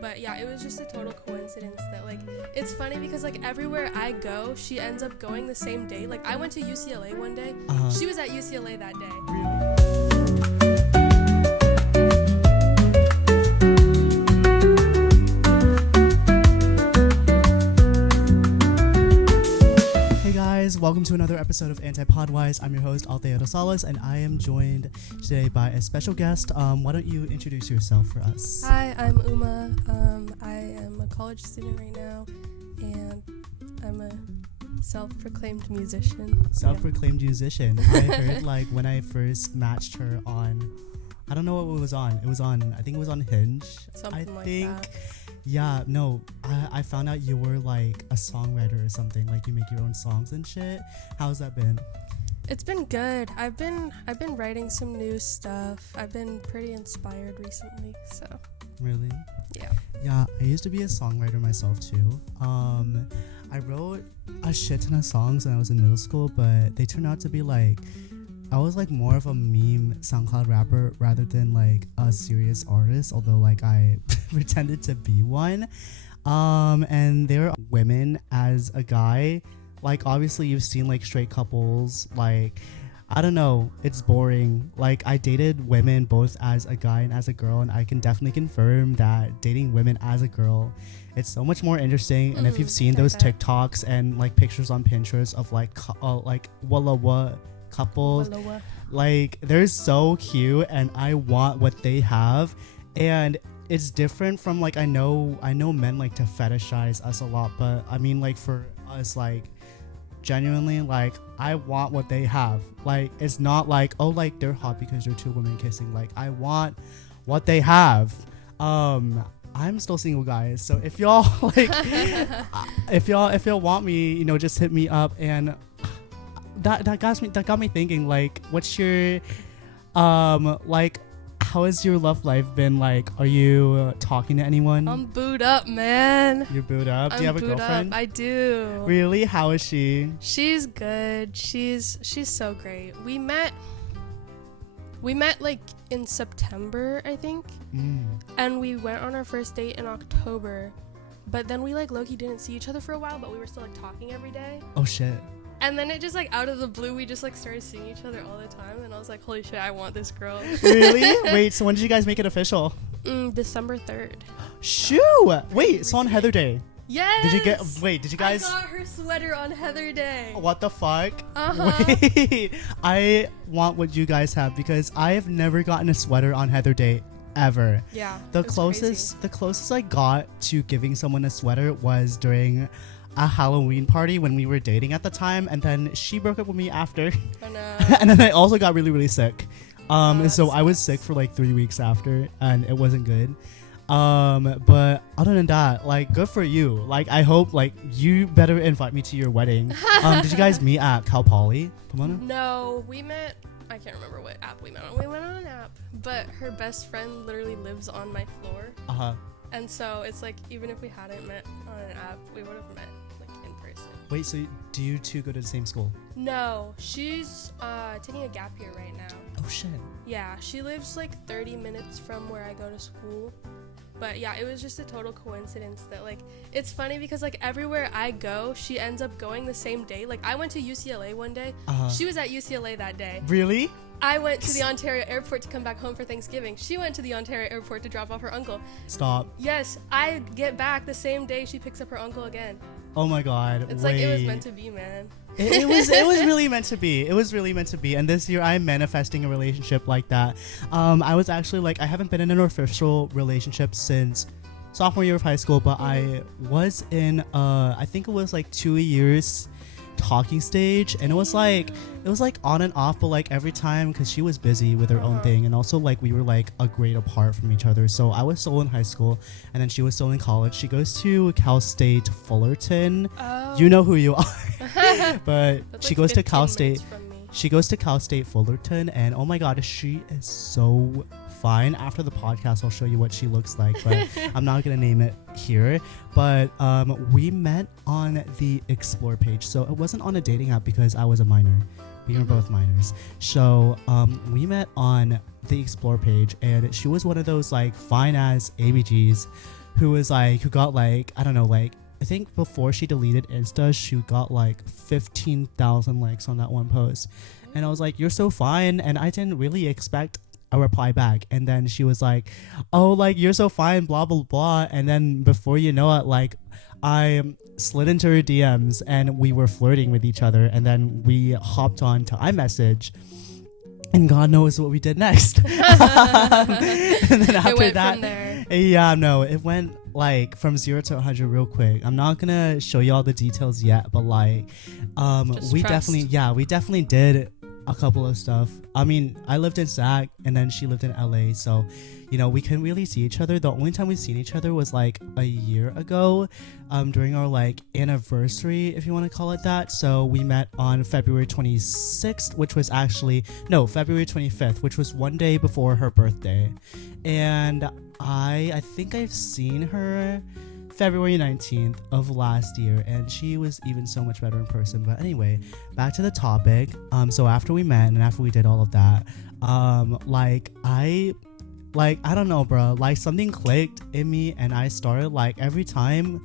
But yeah, it was just a total coincidence that like it's funny because like everywhere I go, she ends up going the same day. Like I went to UCLA one day. She was at UCLA that day. Welcome to another episode of Antipodwise. I'm your host, Althea Rosales, and I am joined today by a special guest. Why don't you introduce yourself for us? Hi, I'm Uma. I am a college student right now, and I'm a self-proclaimed musician. Self-proclaimed musician. I heard like when I first matched her on, I don't know what it was on. I think it was on Hinge. Something like that. Yeah, no, I found out you were like a songwriter or something, like you make your own songs and shit. How's that been? It's been good. I've been writing some new stuff. I've been pretty inspired recently, so. Really? Yeah. Yeah, I used to be a songwriter myself too. I wrote a shit ton of songs when I was in middle school, but they turned out to be like, I was like more of a meme SoundCloud rapper rather than like a serious artist, although like I pretended to be one. And there are women as a guy. Like obviously you've seen like straight couples, like I don't know, it's boring. Like I dated women both as a guy and as a girl, and I can definitely confirm that dating women as a girl, it's so much more interesting. And if you've seen those TikToks and like pictures on Pinterest of like Walla couples, like they're so cute and I want what they have. And it's different from like I know men like to fetishize us a lot, but I mean like for us, like genuinely, like I want what they have. Like it's not like, oh, like they're hot because they're two women kissing. Like I want what they have. I'm still single, guys, so if y'all like if y'all want me, you know, just hit me up. And that got me thinking, like, what's your like, how has your love life been? Like, are you talking to anyone? I'm booed up, man. You're booed up? Do you have a girlfriend? I do. Really? How is she? She's good. She's so great. We met like in September, I think. And we went on our first date in October. But then we like low-key didn't see each other for a while, but we were still like talking every day. Oh shit. And then it just like out of the blue, we just like started seeing each other all the time, and I was like, holy shit, I want this girl. Really? Wait, so when did you guys make it official? December 3rd. Shoo! Wait, so on Heather Day. Yes! Did you guys? I got her sweater on Heather Day. What the fuck? Uh-huh. Wait, I want what you guys have because I have never gotten a sweater on Heather Day ever. Yeah. The closest I got to giving someone a sweater was during a Halloween party when we were dating at the time, and then she broke up with me after. Oh no. And then I also got really, really sick. So I was sucks. sick for like 3 weeks after, and it wasn't good. But other than that, like, good for you. Like, I hope like you better invite me to your wedding. Did you guys meet at Cal Poly, Pomona? No, we met. I can't remember what app we met on. We went on an app, but her best friend literally lives on my floor. And so it's like, even if we hadn't met on an app, we would have met like in person. Wait, so do you two go to the same school? No, she's taking a gap year right now. Oh shit. Yeah, she lives like 30 minutes from where I go to school. But yeah, it was just a total coincidence that like, it's funny because like everywhere I go, she ends up going the same day. Like I went to UCLA one day. She was at UCLA that day. Really? I went to the Ontario airport to come back home for Thanksgiving. She went to the Ontario airport to drop off her uncle. Stop. Yes, I get back the same day she picks up her uncle again. Oh my god. It's like it was meant to be, man. It was really meant to be. It was really meant to be. And this year I'm manifesting a relationship like that. I was actually like, I haven't been in an official relationship since sophomore year of high school, but I was in I think it was like 2 years talking stage, and it was like on and off, but like every time, because she was busy with her own thing, and also like we were like a grade apart from each other. So I was still in high school, and then she was still in college. She goes to Cal State Fullerton. You know who you are. But she goes to Cal State. She goes to Cal State Fullerton, and oh my god, she is so fine. After the podcast, I'll show you what she looks like, but I'm not gonna name it here. But we met on the Explore page, so it wasn't on a dating app because I was a minor. We were both minors, so we met on the Explore page, and she was one of those like fine ass ABGs who got like, I don't know, like, I think before she deleted Insta, she got like 15,000 likes on that one post. And I was like, you're so fine. And I didn't really expect a reply back. And then she was like, oh, like, you're so fine, blah, blah, blah. And then before you know it, like, I slid into her DMs and we were flirting with each other. And then we hopped on to iMessage. And God knows what we did next. And then after it went that, from there. yeah, no, it went like from 0 to 100 real quick. I'm not gonna show you all the details yet, but like, Just we trust. definitely did a couple of stuff. I mean, I lived in Sac and then she lived in LA, so you know, we couldn't really see each other. The only time we've seen each other was like a year ago, during our like anniversary, if you want to call it that. So we met on February 26th, which was actually February 25th, which was one day before her birthday. And I think I've seen her February 19th of last year, and she was even so much better in person. But anyway, back to the topic. So after we met and after we did all of that, I don't know, bro, like something clicked in me, and I started like every time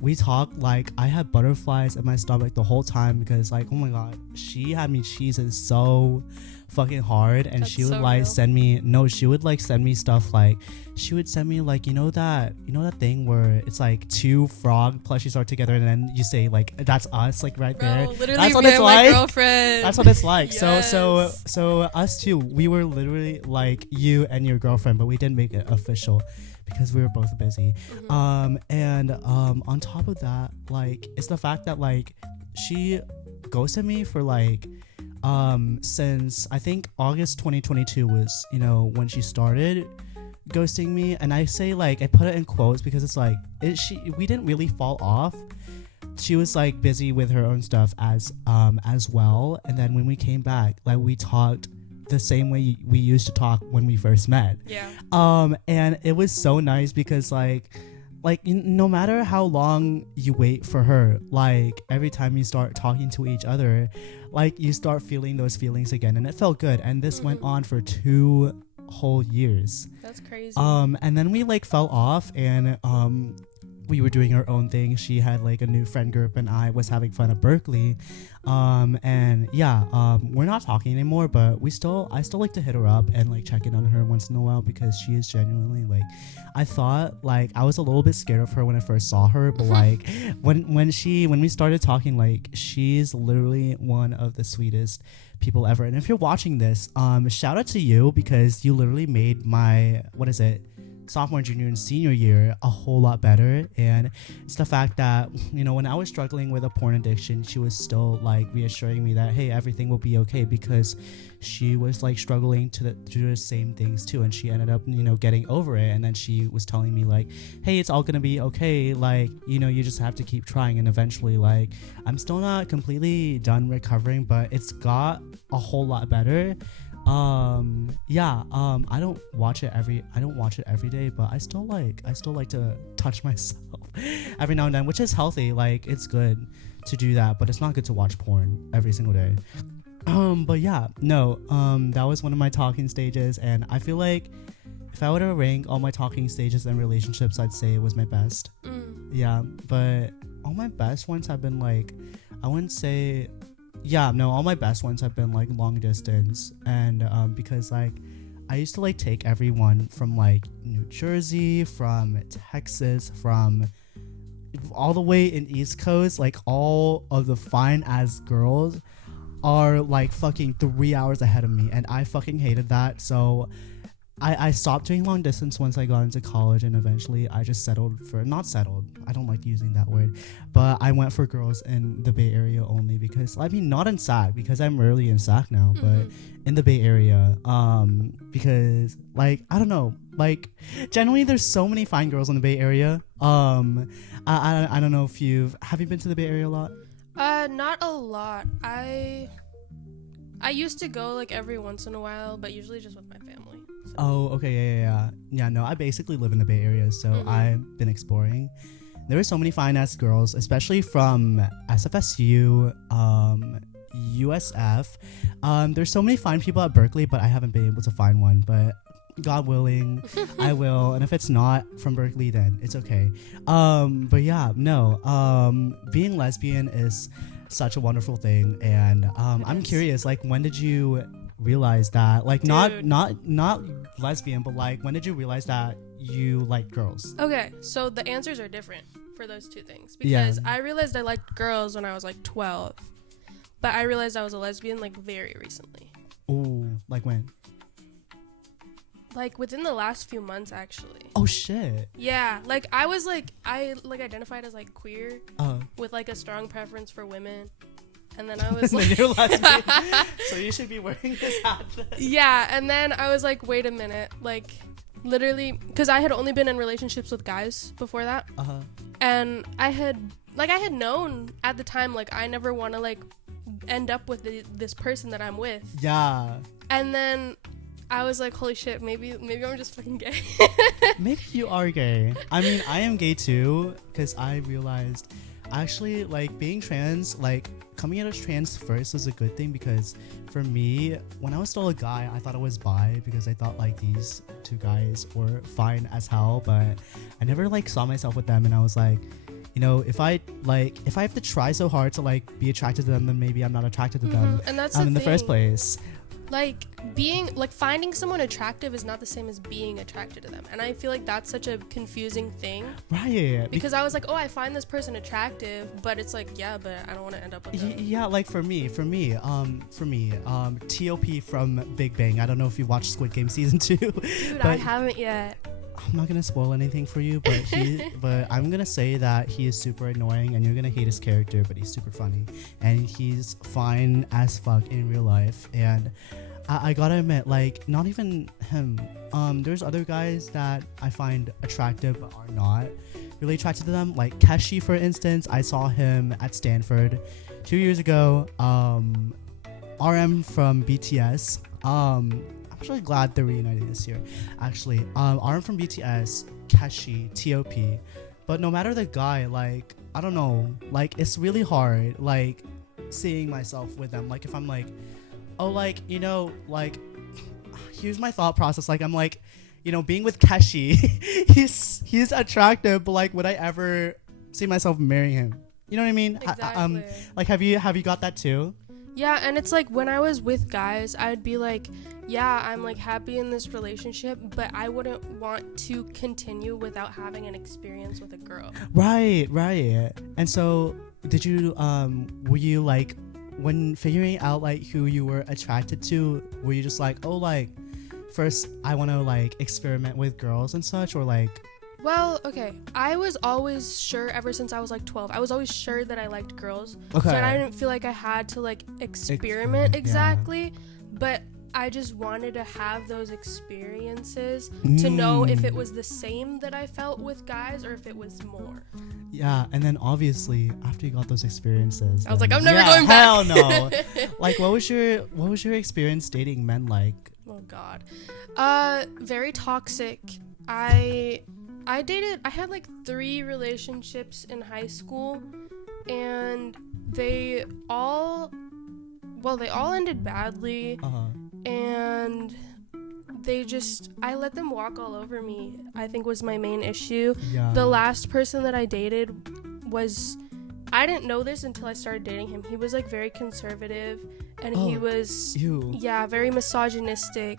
we talked, like I had butterflies in my stomach the whole time, because like, oh my god, she had me cheesing so fucking hard. And That's she would so like real. send me stuff, like she would send me like, you know that thing where it's like two frog plushies are together and then you say like, that's us, like right Bro, there. literally That's what me it's and my like. girlfriend. That's what it's like. Yes. So us two, we were literally like you and your girlfriend, but we didn't make it official because we were both busy. And on top of that, like, it's the fact that like she ghosted me for like since I think August 2022 was, you know, when she started ghosting me. And I say like, I put it in quotes because it's like we didn't really fall off. She was like busy with her own stuff as well. And then when we came back, like we talked the same way we used to talk when we first met. Yeah. And it was so nice because like no matter how long you wait for her, like every time you start talking to each other, like you start feeling those feelings again, and it felt good. And this went on for 2 whole years. That's crazy. And then we like fell off, and we were doing our own thing. She had like a new friend group and I was having fun at Berkeley. And yeah, we're not talking anymore, but I still like to hit her up and like check in on her once in a while, because she is genuinely like, I thought like I was a little bit scared of her when I first saw her, but like when we started talking, like she's literally one of the sweetest people ever. And if you're watching this, shout out to you, because you literally made my, sophomore, junior, and senior year a whole lot better. And it's the fact that, you know, when I was struggling with a porn addiction, she was still like reassuring me that, hey, everything will be okay, because she was like struggling to do the same things too, and she ended up, you know, getting over it. And then she was telling me like, hey, it's all gonna be okay, like, you know, you just have to keep trying, and eventually, like, I'm still not completely done recovering, but it's got a whole lot better. I don't watch it every day, but I still like to touch myself every now and then, which is healthy. Like, it's good to do that, but it's not good to watch porn every single day. But yeah, no, that was one of my talking stages, and I feel like if I were to rank all my talking stages and relationships, I'd say it was my best. Yeah, but all my best ones have been like, I wouldn't say, all my best ones have been like long distance. And because like I used to like take everyone from like New Jersey, from Texas, from all the way in East Coast. Like all of the fine ass girls are like fucking 3 hours ahead of me, and I fucking hated that. So I stopped doing long distance once I got into college, and eventually I just not settled, I don't like using that word, but I went for girls in the Bay Area only, because I mean, not in Sac, because I'm rarely in Sac now, but in the Bay Area, because like, I don't know, like generally there's so many fine girls in the Bay Area. I don't know if have you been to the Bay Area a lot? Not a lot. I used to go like every once in a while, but usually just with my family. So. Oh, okay, yeah. No, I basically live in the Bay Area, so I've been exploring. There were so many fine ass girls, especially from SFSU, USF. There's so many fine people at Berkeley, but I haven't been able to find one. But God willing, I will. And if it's not from Berkeley, then it's okay. But yeah, no. Being lesbian is such a wonderful thing, and I'm curious. Like, when did you realize that? Like, Dude. not lesbian, but like, when did you realize that you like girls? Okay, so the answers are different for those two things Yeah. because I realized I liked girls when I was like 12, but I realized I was a lesbian like very recently. Oh, like when? Like within the last few months, actually. Oh shit. Yeah, like I was like I like identified as like queer Uh. with like a strong preference for women, and then I was And then like, you're lesbian. So you should be wearing this hat then. yeah, and then I was like, wait a minute, like literally, because I had only been in relationships with guys before that, and I had known at the time like I never want to like end up with this person that I'm with. Yeah. And then I was like, holy shit, maybe I'm just fucking gay. Maybe you are gay. I mean, I am gay too, because I realized actually like being trans, like coming out as trans first was a good thing, because for me, when I was still a guy, I thought I was bi because I thought like these two guys were fine as hell, but I never like saw myself with them, and I was like, you know, if I have to try so hard to like be attracted to them, then maybe I'm not attracted to them And that's in the first place. Like finding someone attractive is not the same as being attracted to them, and I feel like that's such a confusing thing, Right? because I was like, oh, I find this person attractive, but it's like, yeah, but I don't want to end up with them. Yeah, like for me, T.O.P. from Big Bang. I don't know if you watched Squid Game season 2. Dude, but I haven't yet. I'm not gonna spoil anything for you, but but I'm gonna say that he is super annoying, and you're gonna hate his character, but he's super funny, and he's fine as fuck in real life. And I gotta admit, like, not even him. There's other guys that I find attractive but are not really attracted to them. Like Keshi, for instance, I saw him at Stanford 2 years ago. RM from BTS. I'm actually glad they're reunited this year. Actually, RM from BTS, Keshi, T.O.P. But no matter the guy, like, I don't know, like, it's really hard, like, seeing myself with them. Like, if I'm like, oh, like, you know, like, here's my thought process. Like, I'm like, you know, being with Keshi, he's attractive, but like, would I ever see myself marrying him? You know what I mean? Exactly. Like, have you got that too? Yeah, and it's like when I was with guys, I'd be like, yeah, I'm like happy in this relationship, but I wouldn't want to continue without having an experience with a girl. Right. And so, did you were you like, when figuring out like who you were attracted to, were you just like, oh, like, first I want to like experiment with girls and such, or like? Well, okay, I was always sure ever since I was like 12. I was always sure that I liked girls. Okay. So I didn't feel like I had to like experiment exactly, but I just wanted to have those experiences to know if it was the same that I felt with guys or if it was more. Yeah, and then obviously after you got those experiences, I was like, I'm never going back. Hell no. Like, what was your experience dating men like? Oh God, very toxic. I had like 3 relationships in high school, and they all ended badly. And I let them walk all over me, I think was my main issue. Yeah. The last person that I dated I didn't know this until I started dating him. He was like very conservative, and he was very misogynistic.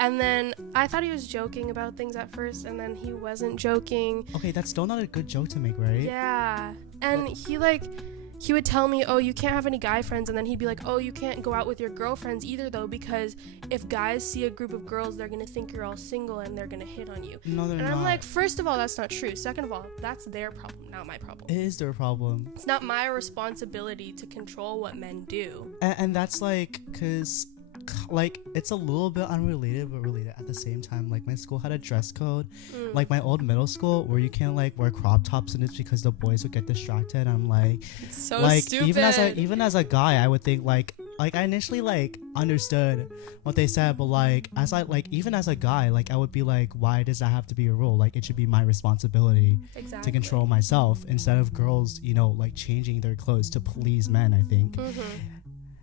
And then I thought he was joking about things at first, and then he wasn't joking. Okay, that's still not a good joke to make, right? Yeah. And he would tell me, oh, you can't have any guy friends, and then he'd be like, oh, you can't go out with your girlfriends either, though, because if guys see a group of girls, they're gonna think you're all single and they're gonna hit on you. No, they're not. And I'm like, first of all, that's not true. Second of all, that's their problem, not my problem. It is their problem. It's not my responsibility to control what men do. And that's like, cause like, it's a little bit unrelated but related at the same time. Like, my school had a dress code, like my old middle school, where you can't like wear crop tops, and it's because the boys would get distracted. I'm like, it's so like, stupid. even as a guy, I would think like I initially like understood what they said, but like even as a guy, like, I would be like, why does that have to be a rule? Like, it should be my responsibility to control myself, instead of girls, you know, like changing their clothes to please men, I think.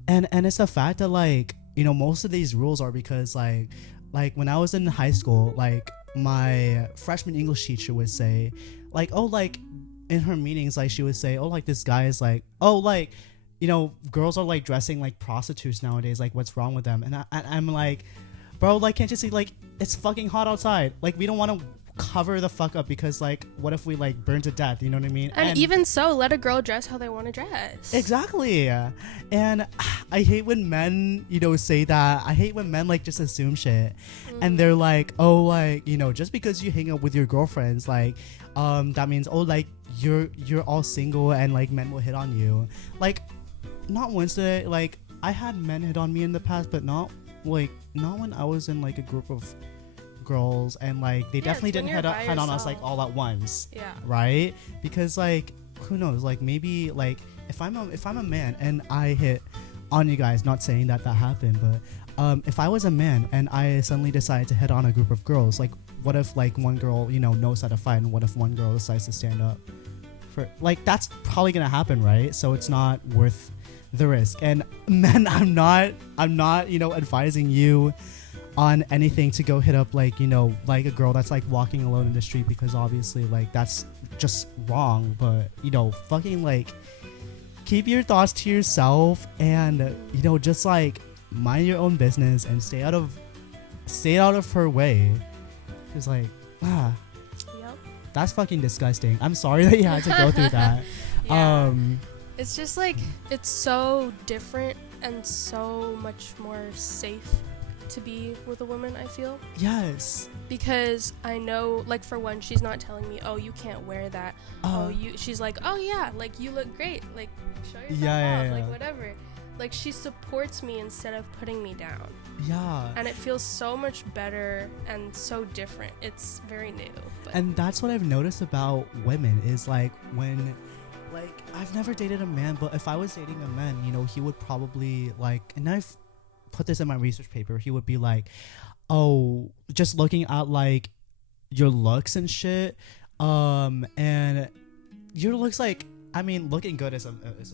And it's the fact that, like, you know, most of these rules are because, like, like when I was in high school, like my freshman English teacher would say, like, oh, like in her meetings, like she would say, oh, like this guy is like, oh, like, you know, girls are like dressing like prostitutes nowadays. Like, what's wrong with them? And I'm like, bro, like, can't you see, like, it's fucking hot outside. Like, we don't want to cover the fuck up because, like, what if we like burn to death? You know what I mean? And even so, let a girl dress how they want to dress. Exactly. And I hate when men, you know, say that. I hate when men like just assume shit, and they're like, oh, like, you know, just because you hang out with your girlfriends, like, that means, oh, like you're all single and like men will hit on you. Like, not once did like I had men hit on me in the past, but not when I was in like a group of girls, and like they definitely didn't head on us like all at once. Yeah. Right? Because like who knows? Like maybe like if I'm a man and I hit on you guys, not saying that happened, but if I was a man and I suddenly decided to hit on a group of girls, like what if like one girl, you know, knows how to fight, and what if one girl decides to stand up for, like, that's probably gonna happen, right? So it's not worth the risk. And men, I'm not, you know, advising you on anything to go hit up like, you know, like a girl that's like walking alone in the street, because obviously like that's just wrong. But, you know, fucking like keep your thoughts to yourself, and you know, just like mind your own business and stay out of her way. Cause like Yep. that's fucking disgusting. I'm sorry that you had to go through that. Yeah. It's just like, it's so different and so much more safe to be with a woman, I feel. Yes. Because I know, like, for one, she's not telling me, oh, you can't wear that. She's like, oh yeah, like you look great, like show yourself off, like whatever. Like, she supports me instead of putting me down. Yeah. And it feels so much better and so different. It's very new. But. And that's what I've noticed about women is like when, like, I've never dated a man, but if I was dating a man, you know, he would probably like, and I've put this in my research paper, he would be like, oh, just looking at like your looks and shit, and your looks, like, I mean, looking good is important,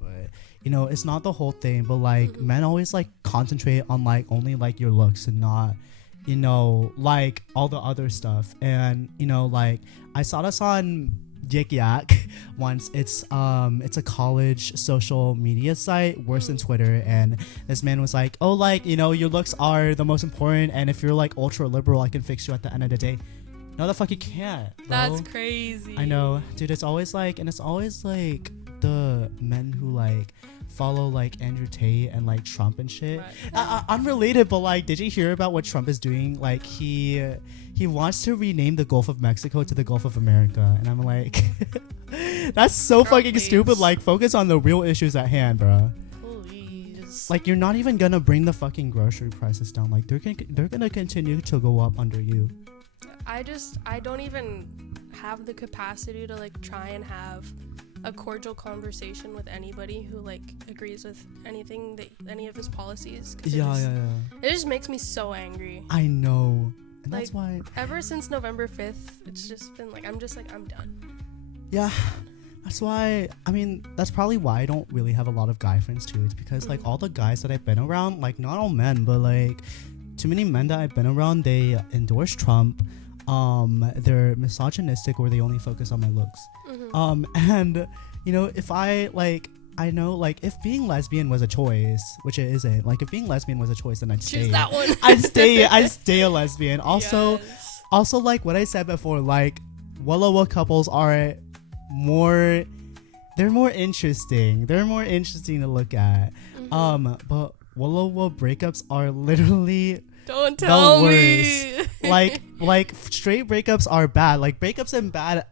but you know, it's not the whole thing. But like men always like concentrate on like only like your looks and not, you know, like all the other stuff. And you know, like I saw this on Yik Yak once. It's a college social media site, worse than Twitter, and this man was like, oh, like, you know, your looks are the most important, and if you're like ultra liberal, I can fix you at the end of the day. No, the fuck you can't, bro. That's crazy. I know, dude. It's always like the men who like follow like Andrew Tate and like Trump and shit. Right. Unrelated, but like, did you hear about what Trump is doing? Like he wants to rename the Gulf of Mexico to the Gulf of America, and I'm like, that's so fucking stupid. Like, focus on the real issues at hand, bro. Please. Like, you're not even gonna bring the fucking grocery prices down. Like, they're gonna continue to go up under you. I don't even have the capacity to like try and have a cordial conversation with anybody who like agrees with anything that any of his policies. It just makes me so angry. I know. And like, that's why ever since November 5th, it's just been like, I'm done. Yeah. That's why, I mean, that's probably why I don't really have a lot of guy friends too. It's because like all the guys that I've been around, like not all men, but like too many men that I've been around, they endorse Trump. They're misogynistic, or they only focus on my looks. And you know, if I know, like, if being lesbian was a choice, which it isn't, like, if being lesbian was a choice, then I'd stay. Choose that one. I'd stay a lesbian. Also, like what I said before, like, Walla couples are more interesting. They're more interesting to look at. But Walla breakups are literally don't tell me. like straight breakups are bad. Like, breakups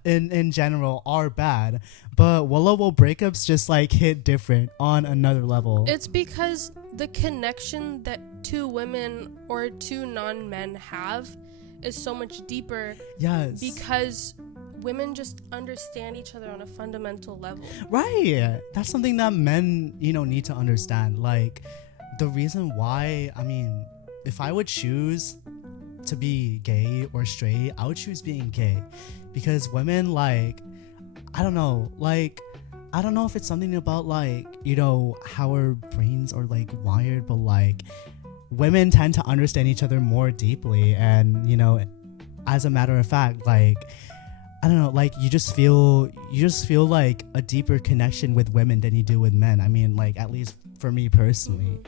in general are bad, but Walla breakups just like hit different on another level. It's because the connection that two women or two non-men have is so much deeper. Yes. Because women just understand each other on a fundamental level. Right. That's something that men, you know, need to understand. Like, the reason why, I mean, if I would choose to be gay or straight, I would choose being gay, because women, like, I don't know if it's something about, like, you know, how our brains are like wired, but like women tend to understand each other more deeply, and as a matter of fact, like, I don't know, like you just feel like a deeper connection with women than you do with men. I mean, like, at least for me personally.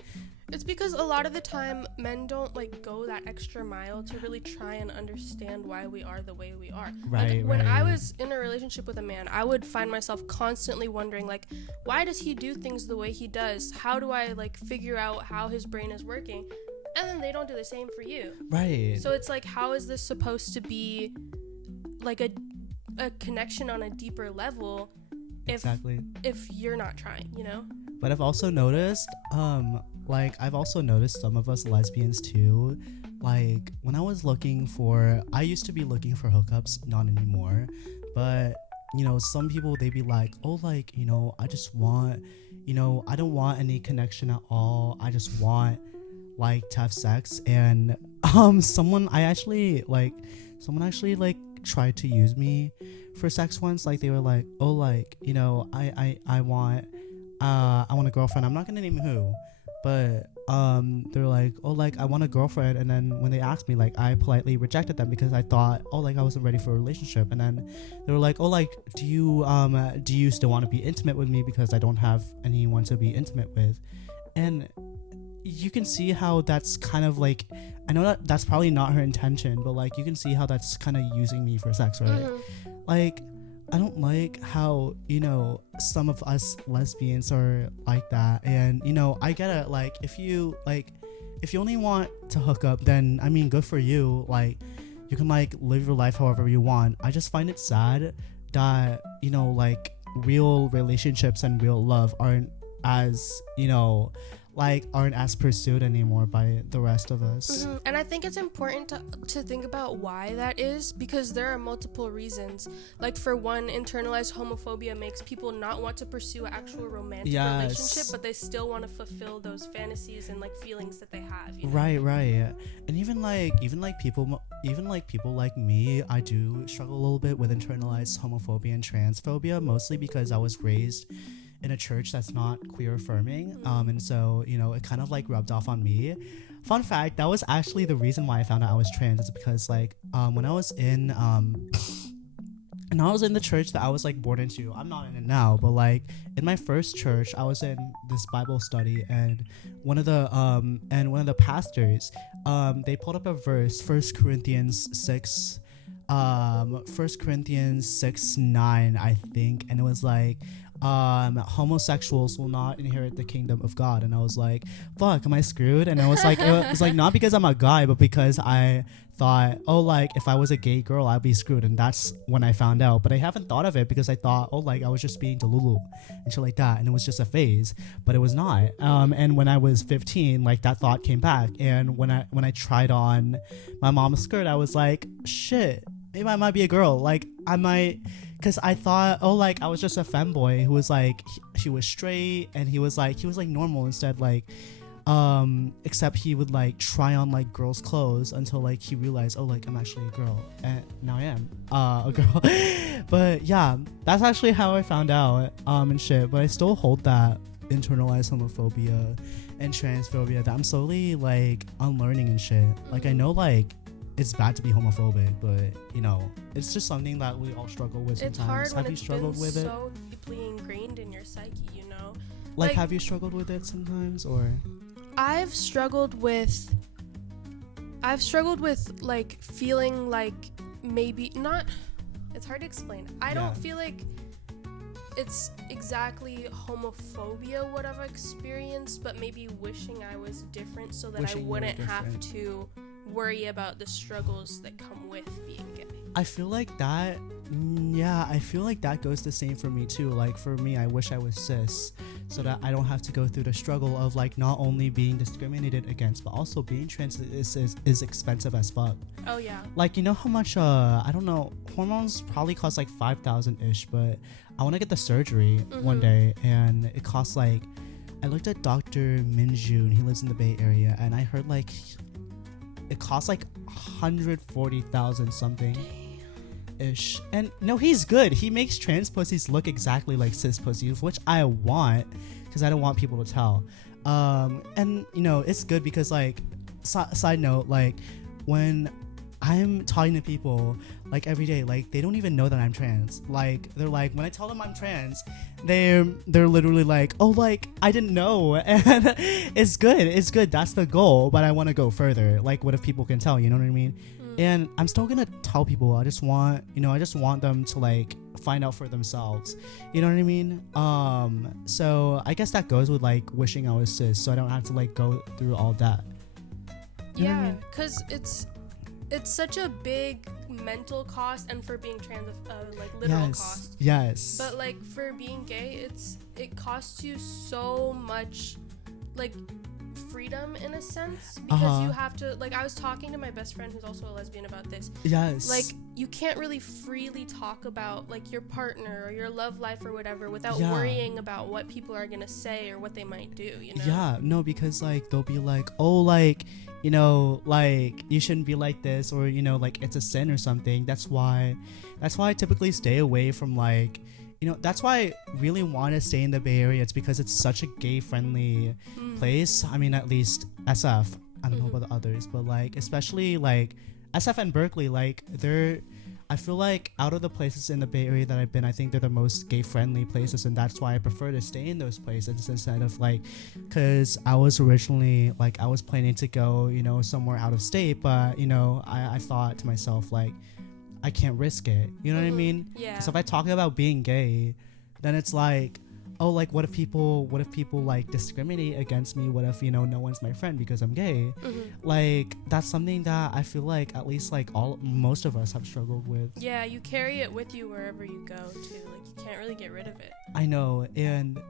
It's because a lot of the time men don't like go that extra mile to really try and understand why we are the way we are. Right. When I was in a relationship with a man, I would find myself constantly wondering, like, why does he do things the way he does? How do I like figure out how his brain is working? And then they don't do the same for you. Right. So it's like, how is this supposed to be like a connection on a deeper level if you're not trying, But I've also noticed some of us lesbians too, like when I used to be looking for hookups, not anymore, but some people, they be like, oh, like, I just want, I don't want any connection at all, I just want like to have sex. And someone actually tried to use me for sex once. Like, they were like, oh, like, I want a girlfriend. I'm not gonna name who, but they're like, oh, like, I want a girlfriend. And then when they asked me, like, I politely rejected them because I thought, oh, like, I wasn't ready for a relationship. And then they were like, oh, like, do you still want to be intimate with me, because I don't have anyone to be intimate with. And you can see how that's kind of like, I know that that's probably not her intention, but like, you can see how that's kind of using me for sex, right? Like, I don't like how, some of us lesbians are like that. And, I get it. Like, if you only want to hook up, then, I mean, good for you. Like, you can, like, live your life however you want. I just find it sad that, like, real relationships and real love aren't as pursued anymore by the rest of us. And I think it's important to think about why that is, because there are multiple reasons. Like, for one, internalized homophobia makes people not want to pursue an actual romantic relationship, but they still want to fulfill those fantasies and like feelings that they have. Right. And even people like me, I do struggle a little bit with internalized homophobia and transphobia, mostly because I was raised in a church that's not queer affirming, and so it kind of like rubbed off on me. Fun fact, that was actually the reason why I found out I was trans. It's because like when I was in the church that I was like born into, I'm not in it now, but like in my first church, I was in this Bible study, and one of the pastors, they pulled up a verse, 1 Corinthians 6:9, I think, and it was like, homosexuals will not inherit the kingdom of God. And I was like, fuck, am I screwed? And I was like, it was like, not because I'm a guy, but because I thought, oh, like, if I was a gay girl, I'd be screwed. And that's when I found out. But I haven't thought of it because I thought, oh, like, I was just being delulu and shit like that, and it was just a phase. But it was not. And when I was 15, like, that thought came back. And when I tried on my mom's skirt, I was like, shit, maybe I might be a girl. Like, I might, because I thought, oh, like, I was just a femboy who was like, he was straight, and he was like normal instead, like, except he would like try on like girls' clothes until like he realized, oh, like, I'm actually a girl, and now I am a girl. But yeah, that's actually how I found out and shit. But I still hold that internalized homophobia and transphobia that I'm slowly like unlearning and shit. Like, I know like it's bad to be homophobic, but it's just something that we all struggle with sometimes. It's hard when have you struggled with it? So deeply ingrained in your psyche, Like, have you struggled with it sometimes, or? I've struggled with like feeling like maybe not. It's hard to explain. I don't feel like it's exactly homophobia what I've experienced, but maybe wishing I was different so that I wouldn't have to worry about the struggles that come with being gay. I feel like that goes the same for me too. Like, for me, I wish I was cis so that I don't have to go through the struggle of like not only being discriminated against, but also being trans is expensive as fuck. Oh yeah. Like, you know how much I don't know, hormones probably cost like 5,000 ish, but I want to get the surgery one day, and it costs like, I looked at Dr. Minjun, he lives in the Bay Area, and I heard like it costs like 140,000 something ish. And no, he's good. He makes trans pussies look exactly like cis pussies, which I want, because I don't want people to tell. And you know, it's good because like side note, like when I'm talking to people like every day, like they don't even know that I'm trans. Like they're like, when I tell them I'm trans, they're literally like, oh, like I didn't know. And it's good, that's the goal, but I want to go further. Like what if people can tell, you know what I mean? And I'm still gonna tell people. I just want them to like find out for themselves, you know what I mean? So I guess that goes with like wishing I was cis, so I don't have to like go through all that, you know what I Yeah, mean? because it's such a big mental cost, and for being trans, like literal cost. Yes. But like for being gay, it costs you so much, like freedom in a sense, because you have to, like I was talking to my best friend who's also a lesbian about this. Yes. Like you can't really freely talk about like your partner or your love life or whatever without worrying about what people are gonna say or what they might do, you know? Yeah, no, because like they'll be like, oh, like, you know, like you shouldn't be like this, or you know, like it's a sin or something. That's why I typically stay away from like, you know, that's why I really want to stay in the Bay Area. It's because it's such a gay friendly place. I mean, at least SF. I don't know about the others, but like especially like SF and Berkeley, like I feel like out of the places in the Bay Area that I've been, I think they're the most gay friendly places, and that's why I prefer to stay in those places instead of like, because I was originally like, I was planning to go, you know, somewhere out of state, but you know, I thought to myself like, I can't risk it, you know what I mean? Yeah. Because if I talk about being gay, then it's like, oh, like what if people like discriminate against me? What if, you know, no one's my friend because I'm gay? Like that's something that I feel like at least like most of us have struggled with. Yeah, you carry it with you wherever you go too. Like you can't really get rid of it. I know, and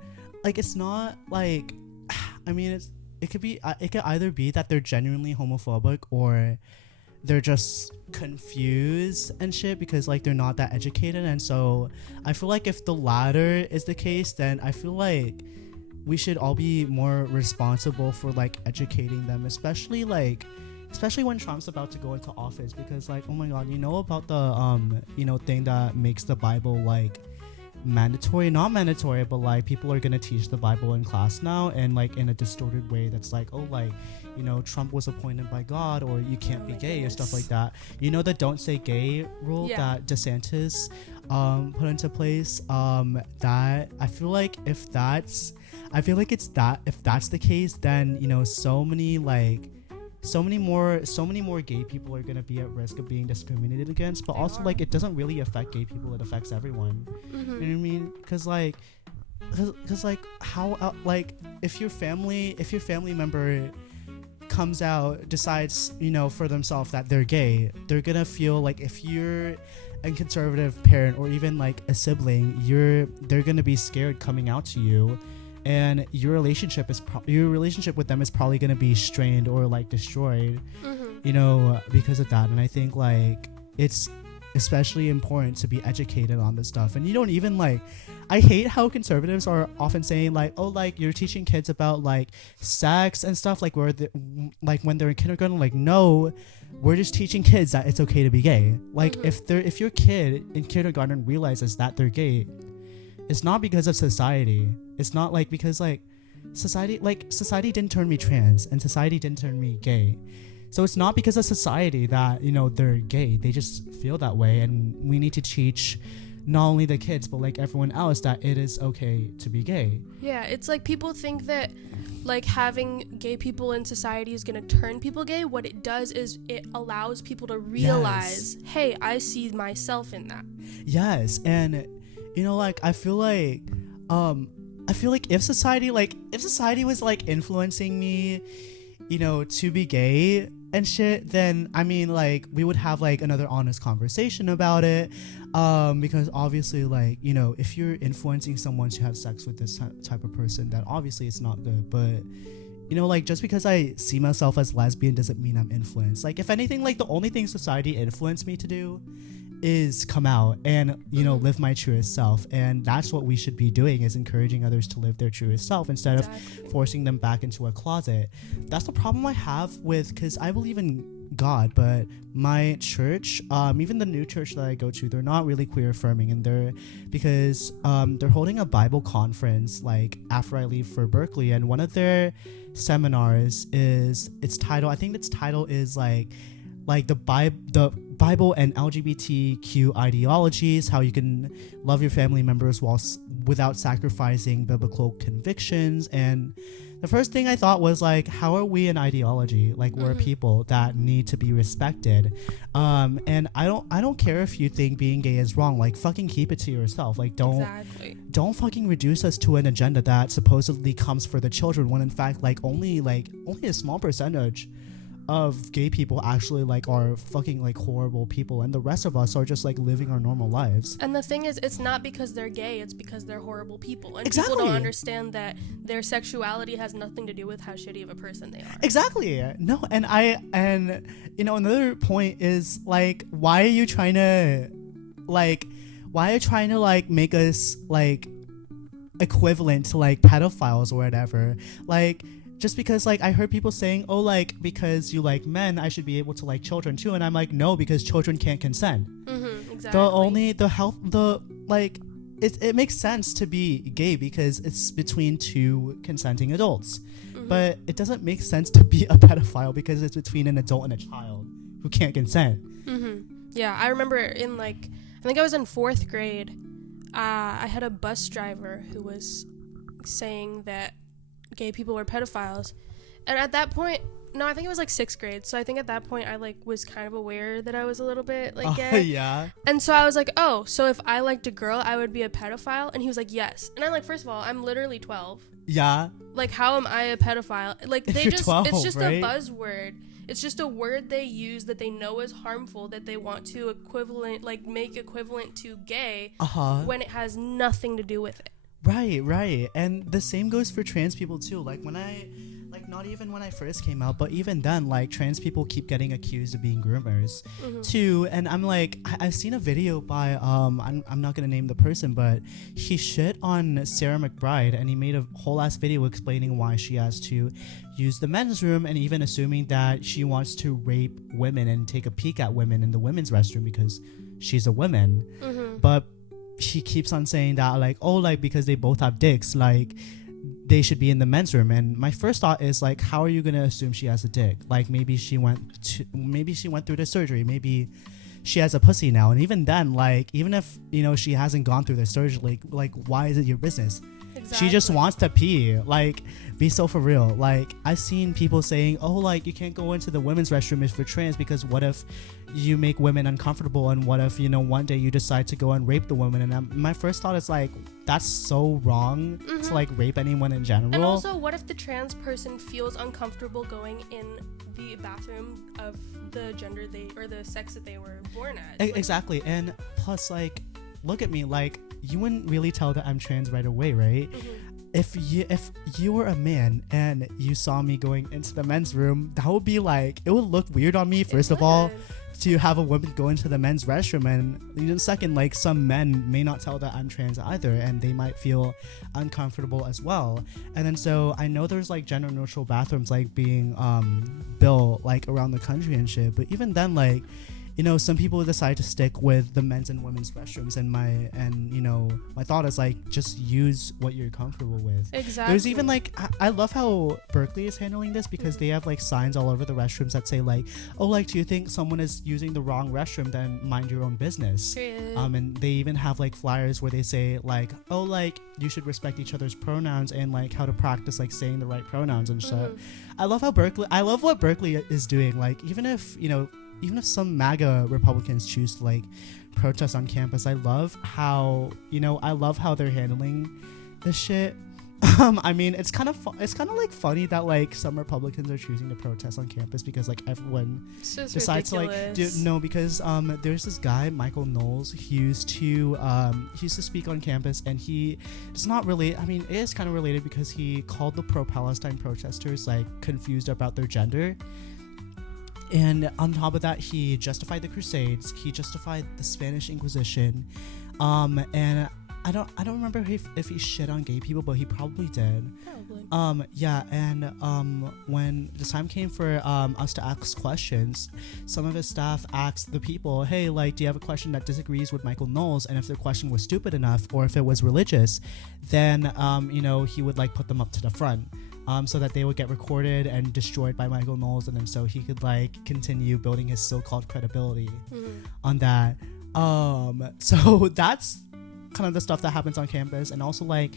like it's not like, I mean, it could either be that they're genuinely homophobic or they're just confused and shit because like they're not that educated. And so I feel like if the latter is the case, then I feel like we should all be more responsible for like educating them, especially when Trump's about to go into office, because like, oh my god, you know about the you know, thing that makes the Bible like not mandatory, but like people are gonna teach the Bible in class now, and like in a distorted way that's like, oh, like, you know, Trump was appointed by God, or you can't be gay, or stuff like that. You know, the don't say gay rule that DeSantis put into place, that I feel like if that's the case, then, you know, so many more gay people are gonna be at risk of being discriminated against. But also like it doesn't really affect gay people, it affects everyone. You know what I mean? Because like how like if your family member comes out, decides, you know, for themselves that they're gay, they're gonna feel like, if you're a conservative parent or even like a sibling, they're gonna be scared coming out to you, and your relationship with them is probably gonna be strained or like destroyed, you know, because of that. And I think like it's especially important to be educated on this stuff. And you don't even like, I hate how conservatives are often saying like, oh, like you're teaching kids about like sex and stuff, like like when they're in kindergarten. Like, no, we're just teaching kids that it's okay to be gay. Like if your kid in kindergarten realizes that they're gay, it's not because of society. It's not like because like society didn't turn me trans and society didn't turn me gay. So it's not because of society that, you know, they're gay. They just feel that way, and we need to teach not only the kids but like everyone else that it is okay to be gay. Yeah, it's like people think that like having gay people in society is going to turn people gay. What it does is it allows people to realize, hey, I see myself in that. Yes. And you know, like I feel like if society was like influencing me, you know, to be gay and shit, then I mean like we would have like another honest conversation about it, because obviously, like, you know, if you're influencing someone to have sex with this type of person, then obviously it's not good. But you know, like just because I see myself as lesbian doesn't mean I'm influenced. Like if anything, like the only thing society influenced me to do is come out and, you know, live my truest self. And that's what we should be doing, is encouraging others to live their truest self instead of forcing them back into a closet. That's the problem I have with, because I believe in God, but my church, even the new church that I go to, they're not really queer affirming, and they're holding a Bible conference like after I leave for Berkeley, and one of their seminars is its title is like the Bible and LGBTQ ideologies, how you can love your family members without sacrificing biblical convictions. And the first thing I thought was like, how are we an ideology? Like, we're people that need to be respected. And I don't care if you think being gay is wrong. Like, fucking keep it to yourself. Like, don't fucking reduce us to an agenda that supposedly comes for the children, when in fact only a small percentage of gay people actually are fucking horrible people, and the rest of us are just living our normal lives. And the thing is, it's not because they're gay, it's because they're horrible people, and exactly. people don't understand that their sexuality has nothing to do with how shitty of a person they are. Exactly. No, and another point is why are you trying to make us equivalent to pedophiles or whatever? Just because I heard people saying, oh, because you like men, I should be able to like children too, and I'm like, no, because children can't consent. Exactly. It makes sense to be gay because it's between two consenting adults, but it doesn't make sense to be a pedophile because it's between an adult and a child who can't consent. Yeah, I remember I think I was in 4th grade. I had a bus driver who was saying that gay people were pedophiles, and at that point, no, I think it was 6th grade, so I think at that point I was kind of aware that I was a little bit gay. Yeah. And so I was like, oh, so if I liked a girl I would be a pedophile? And he was like, yes. And I'm first of all, I'm literally 12. Yeah. How am I a pedophile? It's 12, just right? a buzzword. It's just a word they use that they know is harmful, that they want to make equivalent to gay, when it has nothing to do with it. Right. And the same goes for trans people too. Not even when I first came out, but even then, trans people keep getting accused of being groomers too. And I'm I've seen a video by I'm not gonna name the person, but he shit on Sarah McBride, and he made a whole ass video explaining why she has to use the men's room, and even assuming that she wants to rape women and take a peek at women in the women's restroom because she's a woman. But she keeps on saying that because they both have dicks, they should be in the men's room. And my first thought is how are you gonna assume she has a dick? Maybe she went through the surgery, maybe she has a pussy now, and even then, even if she hasn't gone through the surgery, why is it your business? Exactly. She just wants to pee. Be so for real. I've seen people saying, oh, you can't go into the women's restroom if you're trans because what if you make women uncomfortable, and what if one day you decide to go and rape the woman? And my first thought is that's so wrong to rape anyone in general. And also, what if the trans person feels uncomfortable going in the bathroom of the gender or the sex that they were born as? Exactly. And plus, look at me, you wouldn't really tell that I'm trans right away, right? If you were a man and you saw me going into the men's room, that would be it would look weird on me, first of all, to have a woman go into the men's restroom, and second, some men may not tell that I'm trans either, and they might feel uncomfortable as well. And then so I know there's gender neutral bathrooms being built around the country and shit, but even then some people decide to stick with the men's and women's restrooms, and my thought is just use what you're comfortable with. Exactly. There's even I love how Berkeley is handling this, because they have signs all over the restrooms that say oh, do you think someone is using the wrong restroom, then mind your own business. And they even have flyers where they say oh, you should respect each other's pronouns, and how to practice saying the right pronouns and shit. I love what Berkeley is doing. Even if some MAGA Republicans choose to protest on campus, I love how they're handling this shit. I mean, it's kind of funny that some Republicans are choosing to protest on campus because everyone decides ridiculous. because there's this guy, Michael Knowles, he used to speak on campus, and he it's not really, I mean, it is kind of related because he called the pro-Palestine protesters confused about their gender. And on top of that, he justified the Crusades. He justified the Spanish Inquisition. And I don't remember if he shit on gay people, but he probably did. Probably. Yeah, and when the time came for us to ask questions, some of his staff asked the people, hey, like, do you have a question that disagrees with Michael Knowles? And if the question was stupid enough or if it was religious, then you know, he would like put them up to the front. So that they would get recorded and destroyed by Michael Knowles, and then so he could like continue building his so-called credibility on that. So that's kind of the stuff that happens on campus. And also like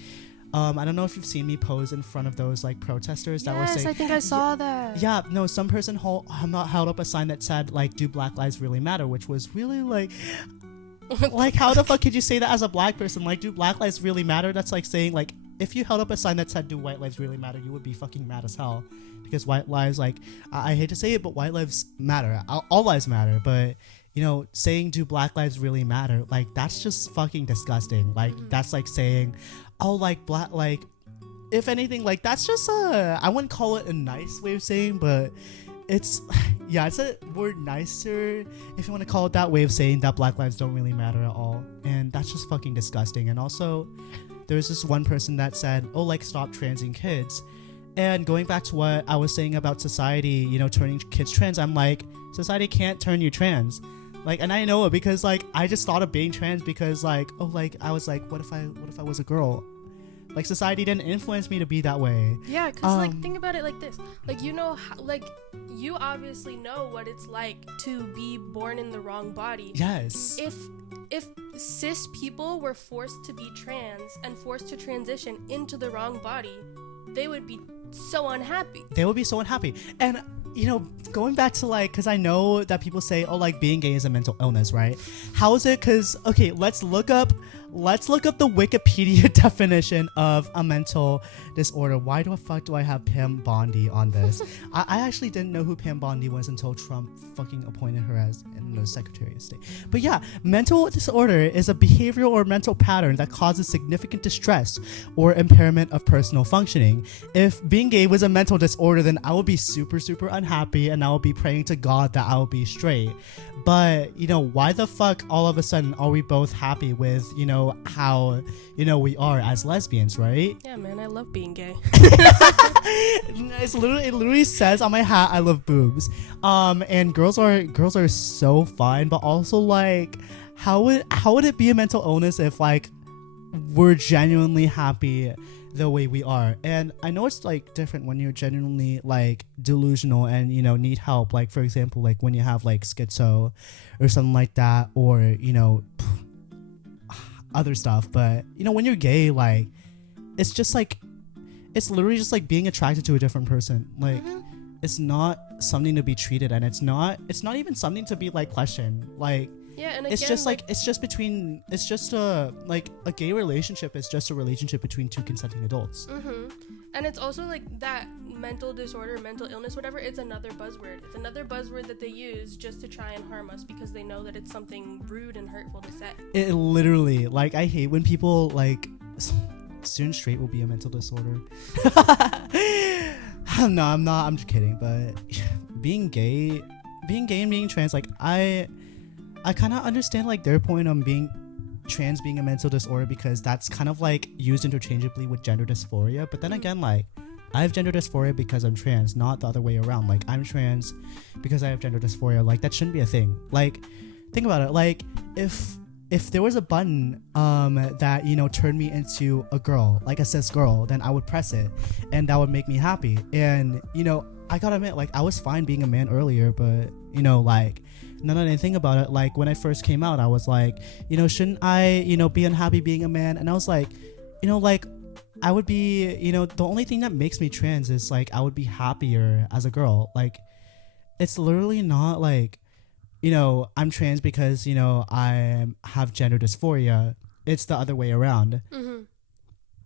I don't know if you've seen me pose in front of those like protesters that were saying, I think I saw that. Yeah, no, some person held up a sign that said like, do Black Lives really matter, which was really like like, how the fuck could you say that as a black person? Like, do Black Lives really matter? That's like saying like, if you held up a sign that said do white lives really matter, you would be fucking mad as hell, because white lives, like, I hate to say it, but white lives matter, all lives matter, but you know, saying do Black Lives really matter, like, that's just fucking disgusting. Like, that's like saying, oh, like, black, like, if anything, like, that's just I wouldn't call it a nice way of saying, but it's yeah, it's a word nicer if you want to call it that, way of saying that Black lives don't really matter at all, and that's just fucking disgusting. And also there's this one person that said, oh, like, stop transing kids. And going back to what I was saying about society, you know, turning kids trans, I'm like, society can't turn you trans. Like, and I know it because like I just thought of being trans because like, oh, like, I was like, what if I was a girl? Like, society didn't influence me to be that way. Yeah, because like, think about it like this. Like, you know, like, you obviously know what it's like to be born in the wrong body. Yes. If cis people were forced to be trans and forced to transition into the wrong body, they would be so unhappy. They would be so unhappy. And, you know, going back to like, because I know that people say, oh, like, being gay is a mental illness, right? How is it? Because, okay, let's look up the Wikipedia definition of a mental disorder. Why the fuck do I have Pam Bondi on this? I actually didn't know who Pam Bondi was until Trump fucking appointed her as Secretary of State. But yeah, mental disorder is a behavioral or mental pattern that causes significant distress or impairment of personal functioning. If being gay was a mental disorder, then I would be super, super unhappy, and I would be praying to God that I would be straight. But, you know, why the fuck all of a sudden are we both happy with, you know, how, you know, we are as lesbians, right? Yeah, man, I love being gay. It literally says on my hat, I love boobs. And girls are so fine, but also like, how would it be a mental illness if like we're genuinely happy the way we are? And I know it's like different when you're genuinely like delusional and, you know, need help, like, for example, like when you have like schizo or something like that, or, you know, other stuff. But, you know, when you're gay, like, it's just like, it's literally just like being attracted to a different person. Like, it's not something to be treated, and it's not even something to be like questioned. Like, yeah, and again, it's just like it's just a like a gay relationship is just a relationship between two consenting adults. And it's also like that mental disorder, mental illness, whatever, it's another buzzword. It's another buzzword that they use just to try and harm us because they know that it's something rude and hurtful to say. It literally, like, I hate when people like, soon straight will be a mental disorder. No, I'm not, I'm just kidding. But being gay and being trans, like, I kind of understand like their point on being trans being a mental disorder, because that's kind of like used interchangeably with gender dysphoria. But then again, like, I have gender dysphoria because I'm trans, not the other way around. Like, I'm trans because I have gender dysphoria. Like, that shouldn't be a thing. Like, think about it. Like, if there was a button that, you know, turned me into a girl, like a cis girl, then I would press it and that would make me happy. And, you know, I gotta admit, like, I was fine being a man earlier, but, you know, like, now that I think about it, like, when I first came out, I was like, you know, shouldn't I, you know, be unhappy being a man? And I was like, you know, like, I would be, you know, the only thing that makes me trans is like I would be happier as a girl. Like, it's literally not like, you know, I'm trans because, you know, I have gender dysphoria. It's the other way around.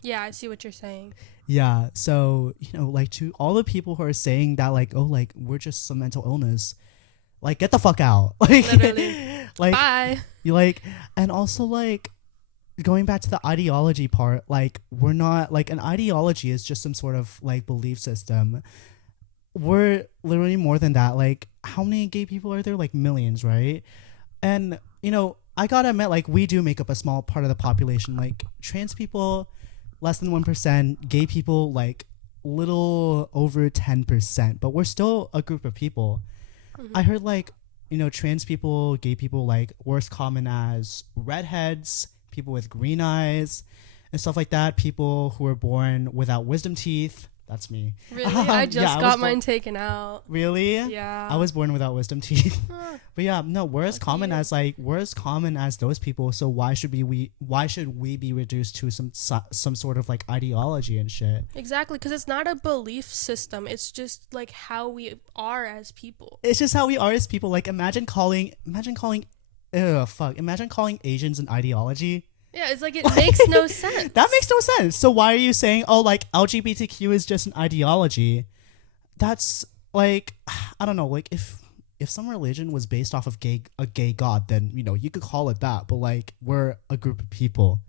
Yeah, I see what you're saying. Yeah, so, you know, like, to all the people who are saying that, like, oh, like, we're just some mental illness, like, get the fuck out. Like, literally. Like, bye. You like, and also like, going back to the ideology part, like, we're not, like, an ideology is just some sort of like belief system. We're literally more than that. Like, how many gay people are there? Like, millions, right? And, you know, I gotta admit, like, we do make up a small part of the population. Like, trans people less than 1%, gay people like little over 10%, but we're still a group of people. I heard like, you know, trans people, gay people, like worst common as redheads, people with green eyes and stuff like that, people who were born without wisdom teeth. That's me. Really? I just got mine taken out. Really? Yeah. I was born without wisdom teeth. Huh. But yeah, no, we're as common as those people. So why should we be reduced to some sort of like ideology and shit? Exactly, because it's not a belief system. It's just like how we are as people. It's just how we are as people. Like imagine calling Asians an ideology. Yeah, it's like it makes no sense. That makes no sense. So why are you saying, oh, like LGBTQ is just an ideology? That's like, I don't know, like if some religion was based off of a gay god, then, you know, you could call it that. But like we're a group of people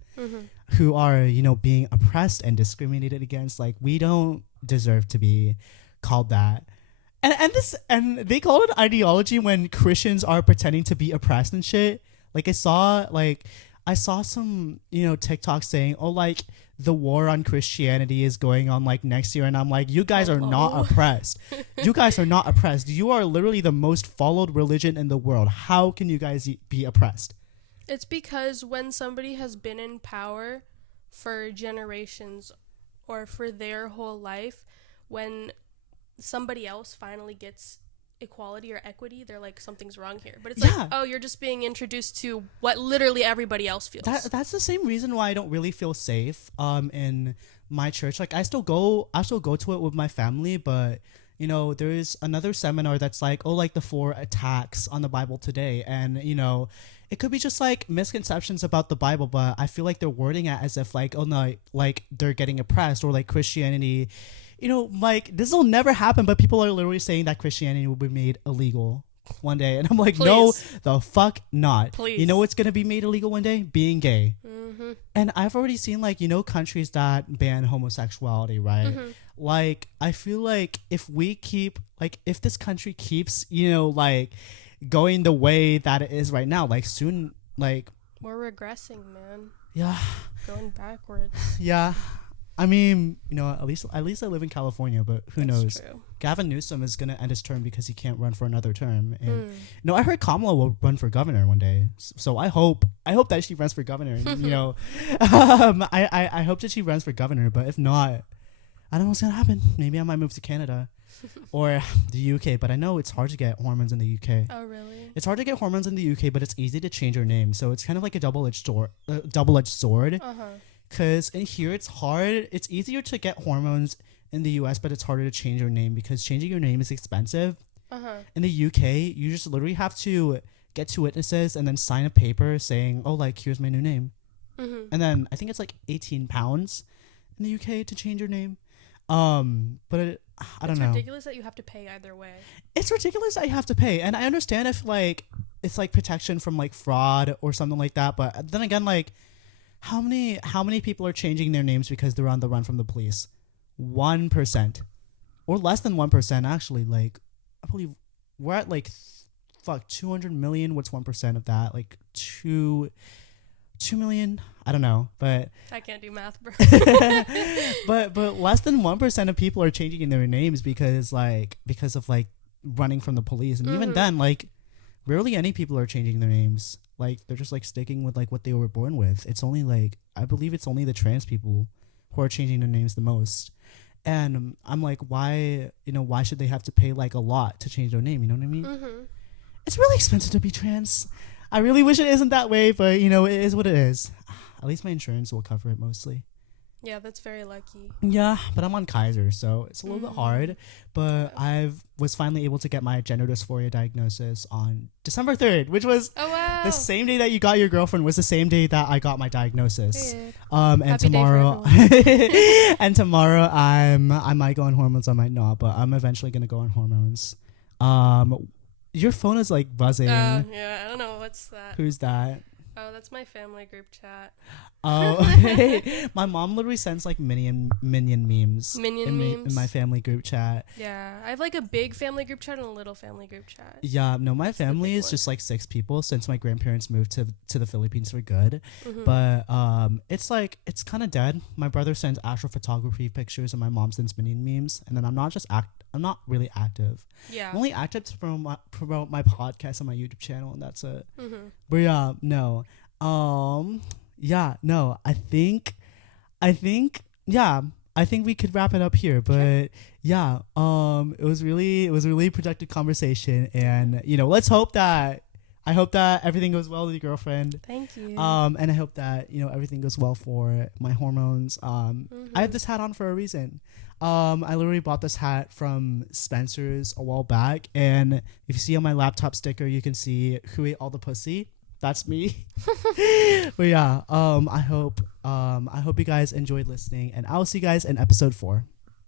who are, you know, being oppressed and discriminated against. Like we don't deserve to be called that. And they call it ideology when Christians are pretending to be oppressed and shit. Like I saw some, you know, TikTok saying, oh, like the war on Christianity is going on like next year. And I'm like, you guys are not oppressed. You guys are not oppressed. You are literally the most followed religion in the world. How can you guys be oppressed? It's because when somebody has been in power for generations or for their whole life, when somebody else finally gets equality or equity, they're like, something's wrong here. But it's like, oh, you're just being introduced to what literally everybody else feels. That's the same reason why I don't really feel safe in my church. Like I still go to it with my family, but you know, there's another seminar that's like, oh, like the 4 attacks on the Bible today, and you know, it could be just like misconceptions about the Bible, but I feel like they're wording it as if like, oh no, like they're getting oppressed, or like Christianity, you know, like this will never happen, but people are literally saying that Christianity will be made illegal one day. And I'm like, Please. No, the fuck not. Please. You know what's going to be made illegal one day? Being gay. And I've already seen like, you know, countries that ban homosexuality, right? Like, I feel like if this country keeps, you know, like going the way that it is right now, like soon, like. We're regressing, man. Yeah. Going backwards. Yeah. I mean, you know, at least I live in California, but who knows? True. Gavin Newsom is going to end his term because he can't run for another term. And no, I heard Kamala will run for governor one day. So I hope that she runs for governor. And, you know, I hope that she runs for governor. But if not, I don't know what's going to happen. Maybe I might move to Canada or the UK. But I know it's hard to get hormones in the UK. Oh, really? It's hard to get hormones in the UK, but it's easy to change your name. So it's kind of like a double-edged sword. Because in here it's hard. It's easier to get hormones in the US, but it's harder to change your name because changing your name is expensive. In the UK, you just literally have to get 2 witnesses and then sign a paper saying, oh, like, here's my new name. And then I think it's like £18 in the UK to change your name. But I don't know. It's ridiculous that you have to pay either way. It's ridiculous that you have to pay. And I understand if like it's like protection from like fraud or something like that. But then again, like, how many people are changing their names because they're on the run from the police? 1%, or less than 1%, actually. Like, I believe we're at like 200 million. What's 1% of that? Like 2 million. I don't know, but I can't do math, bro. but less than 1% of people are changing their names because of like running from the police, and even then, like, rarely any people are changing their names. Like, they're just like sticking with like what they were born with. It's only like, I believe it's only the trans people who are changing their names the most. And I'm like, why should they have to pay like a lot to change their name? You know what I mean? It's really expensive to be trans. I really wish it isn't that way, but you know, it is what it is. At least my insurance will cover it mostly. Yeah, that's very lucky. Yeah, but I'm on Kaiser, so it's a little bit hard. But I was finally able to get my gender dysphoria diagnosis on December 3rd, which was the same day that you got your girlfriend, was the same day that I got my diagnosis. And Happy tomorrow and tomorrow I might go on hormones, I might not, but I'm eventually gonna go on hormones. Your phone is like buzzing. Yeah, I don't know what's that. Who's that? Oh, that's my family group chat. Oh, my mom literally sends like minion memes in my family group chat. Yeah, I have like a big family group chat and a little family group chat. Yeah, no, my It's the family big is one. just like 6 people since my grandparents moved to the Philippines for good. Mhm. But it's like it's kind of dead. My brother sends astrophotography pictures, and my mom sends minion memes. And then I'm not really active. Yeah. I'm only active to promote my podcast on my YouTube channel, and that's it. Mhm. But yeah, no. Yeah, no. Yeah, I think we could wrap it up here. But yeah, it was a really productive conversation, and let's hope that I hope that everything goes well with your girlfriend. Thank you. And I hope that everything goes well for my hormones. I have this hat on for a reason. I literally bought this hat from Spencer's a while back, and if you see on my laptop sticker, you can see who ate all the pussy. That's me. But yeah, I hope you guys enjoyed listening, and I'll see you guys in episode 4.